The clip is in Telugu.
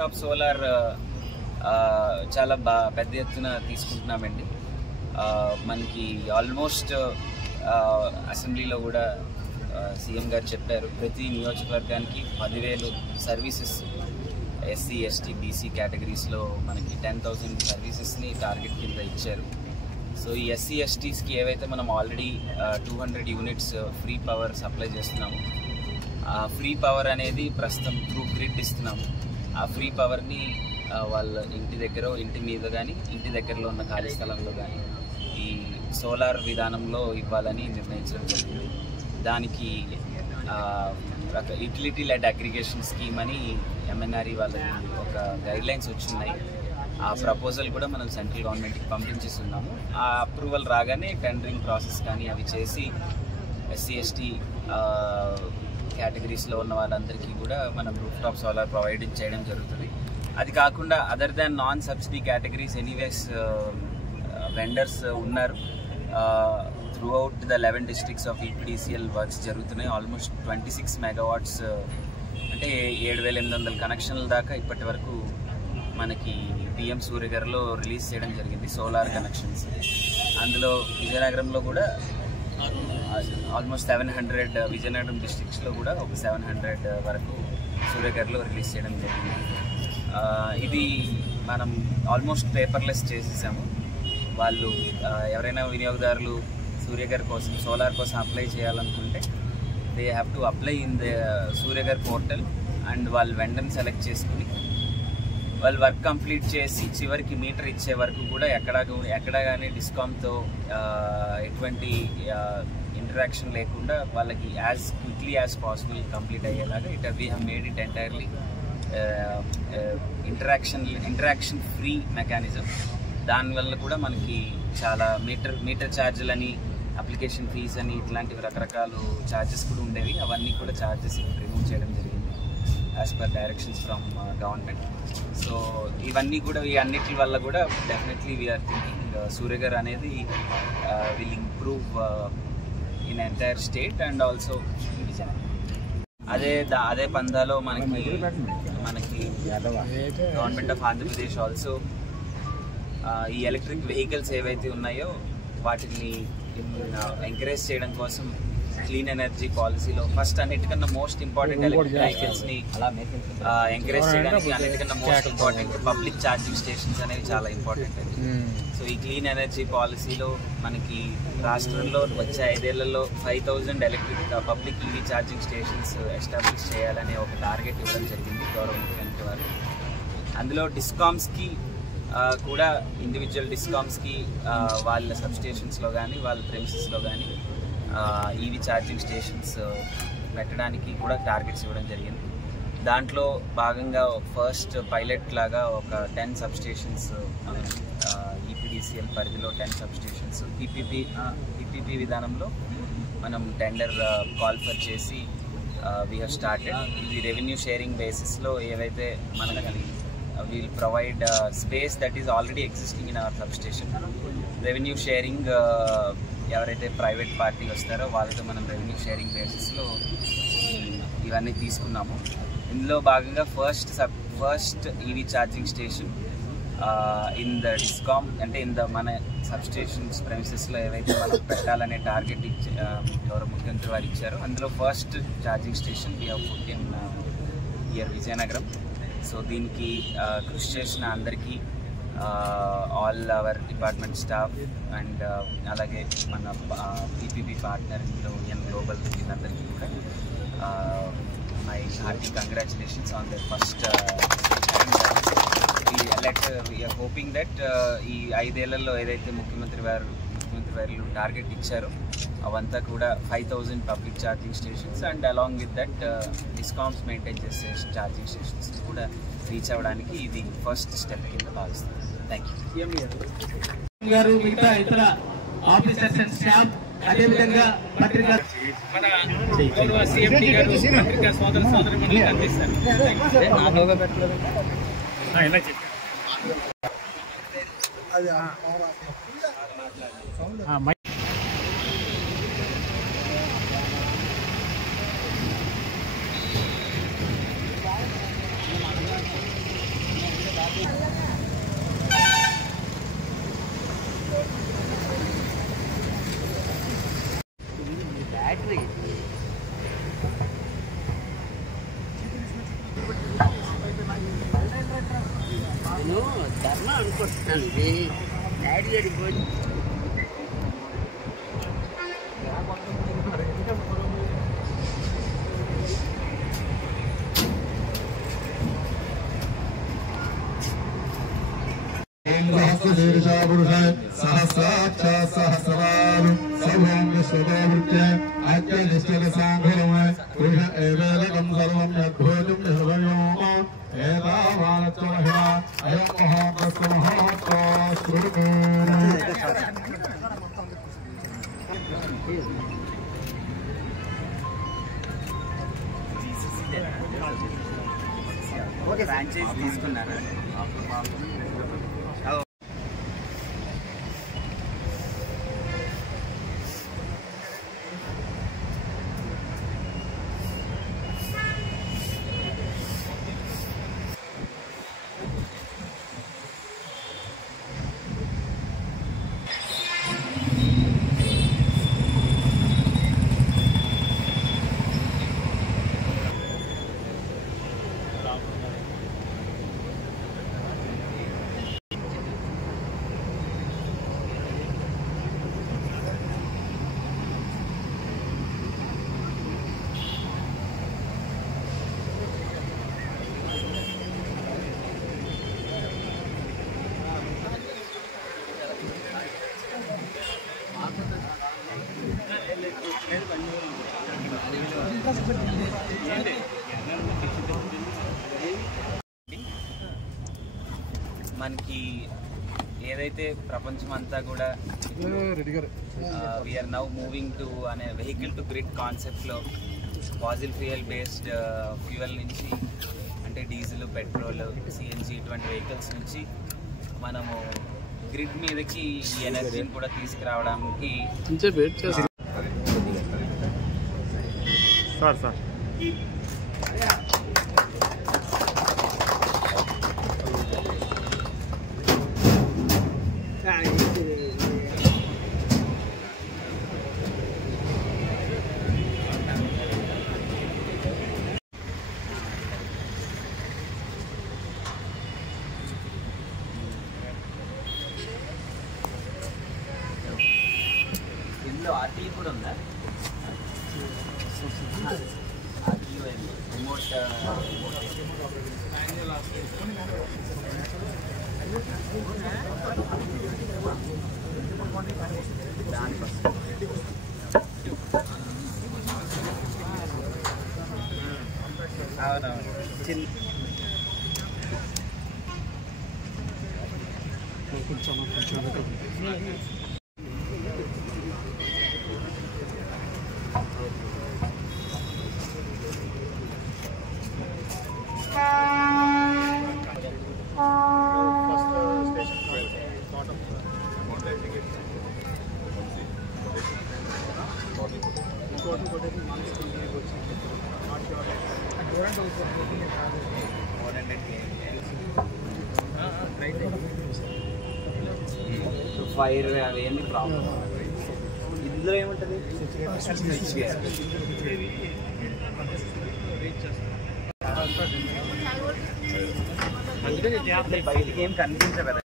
టాప్ సోలార్ చాలా పెద్ద ఎత్తున తీసుకుంటున్నామండి. మనకి ఆల్మోస్ట్ అసెంబ్లీలో కూడా సీఎం గారు చెప్పారు, ప్రతి నియోజకవర్గానికి 10,000 సర్వీసెస్ ఎస్సీ ఎస్టీ బీసీ కేటగిరీస్లో మనకి 10,000 సర్వీసెస్ని టార్గెట్ కింద ఇచ్చారు. సో ఈ ఎస్సీ ఎస్టీస్కి ఏవైతే మనం already 200 units free power supply చేస్తున్నాము, ఆ ఫ్రీ పవర్ అనేది ప్రస్తుతం త్రూ గ్రిడ్ ఇస్తున్నాము. ఆ ఫ్రీ పవర్ని వాళ్ళ ఇంటి మీద కానీ ఇంటి దగ్గరలో ఉన్న ఖాళీ స్థలంలో కానీ ఈ సోలార్ విధానంలో ఇవ్వాలని నిర్ణయించడం జరిగింది. దానికి యూటిలిటీ లెడ్ అగ్రిగేషన్ స్కీమ్ అని ఎంఎన్ఆర్ఈ వాళ్ళకి ఒక గైడ్లైన్స్ వచ్చిన్నాయి. ఆ ప్రపోజల్ కూడా మనం సెంట్రల్ గవర్నమెంట్కి పంపించేస్తున్నాము. ఆ అప్రూవల్ రాగానే టెండరింగ్ ప్రాసెస్ కానీ అవి చేసి ఎస్సీ ఎస్టీ కేటగిరీస్లో ఉన్న వాళ్ళందరికీ కూడా మనం రూఫ్ టాప్ సోలార్ ప్రొవైడింగ్ చేయడం జరుగుతుంది. అది కాకుండా other than non subsidy categories anyways vendors ఉన్నారు. Throughout the 11 districts of EPDCL works జరుగుతున్నాయి. ఆల్మోస్ట్ 26 మెగావాట్స్ అంటే 7,800 కనెక్షన్ల దాకా ఇప్పటి వరకు మనకి పిఎం సూర్యగారిలో రిలీజ్ చేయడం జరిగింది సోలార్ కనెక్షన్స్. అందులో విజయనగరంలో కూడా ఆల్మోస్ట్ 700, విజయనగరం డిస్ట్రిక్ట్స్లో కూడా ఒక 700 వరకు సూర్యగారిలో రిలీజ్ చేయడం జరిగింది. ఇది మనం ఆల్మోస్ట్ పేపర్లెస్ చేసేసాము. వాళ్ళు ఎవరైనా వినియోగదారులు సూర్యగారి కోసం సోలార్ కోసం అప్లై చేయాలనుకుంటే they have to apply in the సూర్యగారి పోర్టల్ అండ్ వాళ్ళు వెండర్ని సెలెక్ట్ చేసుకుని వాళ్ళు వర్క్ కంప్లీట్ చేసి చివరికి మీటర్ ఇచ్చే వరకు కూడా ఎక్కడ కానీ డిస్కామ్తో ఎటువంటి ఇంటరాక్షన్ లేకుండా వాళ్ళకి as quickly as possible complete అయ్యేలాగా we have made it entirely interaction free mechanism. దానివల్ల కూడా మనకి చాలా మీటర్ ఛార్జీలని, అప్లికేషన్ ఫీజ్ అని ఇట్లాంటివి రకరకాల ఛార్జెస్ కూడా ఉండేవి. అవన్నీ కూడా ఛార్జెస్ రిమూవ్ చేయడం జరిగింది as per directions from government. So ఇవన్నీ కూడా ఈ అన్నిటి వల్ల కూడా డెఫినెట్లీ వీఆర్ థింకింగ్ సూర్యగారు అనేది will improve in entire state and also Vizianagaram. అదే పందాలో మనకి గవర్నమెంట్ ఆఫ్ ఆంధ్రప్రదేశ్ ఆల్సో ఈ ఎలక్ట్రిక్ వెహికల్స్ ఏవైతే ఉన్నాయో వాటిని ఎంకరేజ్ చేయడం కోసం క్లీన్ ఎనర్జీ పాలసీలో ఫస్ట్ అన్నిటికన్నా మోస్ట్ ఇంపార్టెంట్ ఎలక్ట్రిక్ వెహికల్స్ని ఎంకరేజ్ చేయడానికి అన్నిటికన్నా most important public charging stations అనేవి చాలా ఇంపార్టెంట్ అండి. సో ఈ క్లీన్ ఎనర్జీ పాలసీలో మనకి రాష్ట్రంలో వచ్చే 5 ఏళ్లలో 5,000 electric public EV charging stations establish చేయాలనే ఒక టార్గెట్ ఇవ్వడం జరిగింది గౌరవ ముఖ్యమంత్రి వారు. అందులో డిస్కామ్స్కి కూడా ఇండివిజువల్ డిస్కామ్స్కి వాళ్ళ సబ్స్టేషన్స్లో కానీ వాళ్ళ ప్రెమిసెస్లో కానీ ఈవీ ఛార్జింగ్ స్టేషన్స్ పెట్టడానికి కూడా టార్గెట్స్ ఇవ్వడం జరిగింది. దాంట్లో భాగంగా ఫస్ట్ పైలట్ లాగా ఒక 10 సబ్స్టేషన్స్ ఈపీడీసీఎల్ పరిధిలో 10 సబ్స్టేషన్స్ పీపీపీ విధానంలో మనం టెండర్ కాల్ఫర్ చేసి వీ హ్యావ్ స్టార్టెడ్. ఇది రెవెన్యూ షేరింగ్ బేసిస్లో ఏవైతే మనకి will provide space that is already existing in our substation. Revenue sharing ఎవరైతే ప్రైవేట్ పార్టీ వస్తారో వాళ్ళతో మనం రెవెన్యూ షేరింగ్ బేసిస్లో ఇవన్నీ తీసుకున్నాము. ఇందులో భాగంగా first EV charging station in the discom అంటే మన సబ్స్టేషన్స్ ప్రెమిసెస్లో ఏవైతే మనం పెట్టాలనే టార్గెట్ గౌరవ ముఖ్యమంత్రి వారు ఇచ్చారో అందులో first charging station we have put in here Vizianagaram. సో దీనికి కృషి చేసిన అందరికీ all our department staff and అలాగే మన పీపీపీ పార్ట్నర్ యూనియన్ గ్లోబల్ వీళ్ళందరికీ కూడా my hearty congratulations on the first. We are hoping that ఈ 5 ఏళ్లలో ఏదైతే ముఖ్యమంత్రి వారు టార్గెట్ ఇచ్చారో అవంతా కూడా 5,000 public charging stations and along with that discoms maintain చేసే ఛార్జింగ్ స్టేషన్స్ కూడా రీచ్ అవ్వడానికి ఇది ఫస్ట్ స్టెప్ కింద భావిస్తాను. Thank you. మిగతా ఇతర ఆఫీసర్స్ అండ్ స్టాఫ్ అదేవిధంగా పత్రికా మన గౌరవ సిఎండి గారు పత్రికా సోదరులకు అందిస్తారు. ధర్మ అనుకుంటున్నాను డాడీ అడిగిపోయి सहस्रशीर्षापुरुषाय सहस्राक्षात् सहस्रवान् सर्वं विश्वतोवृत्य अत्यनिष्ठलसाङ्घरमय पुरुष एवेदकं सर्वं यद्भूतं निर्भयो एतावानच्चमह्या अयं महाप्रस्थमहोत्तोऽस्तुर्गो ఓకే ఫ్రాంచైజ్ తీసుకున్నారా? మనకి ఏదైతే ప్రపంచం అంతా కూడా వీఆర్ నౌ మూవింగ్ టు అనే వెహికల్ టు గ్రిడ్ కాన్సెప్ట్లో ఫాజిల్ ఫ్యూయల్ బేస్డ్ ఫ్యూయల్ నుంచి అంటే డీజిల్, పెట్రోల్, సిఎన్జి ఇటువంటి వెహికల్స్ నుంచి మనము గ్రిడ్ మీదకి ఈ ఎనర్జీని కూడా తీసుకురావడానికి సార్ ఇందులో ఆర్టీ కూడా ఉందా? రిమోట్ అవునవును. చిన్న ఫైర్ అవేంటి ప్రాబ్లం? ఇందులో ఏముంటుంది? బయటికి ఏం కనిపించదు కదా.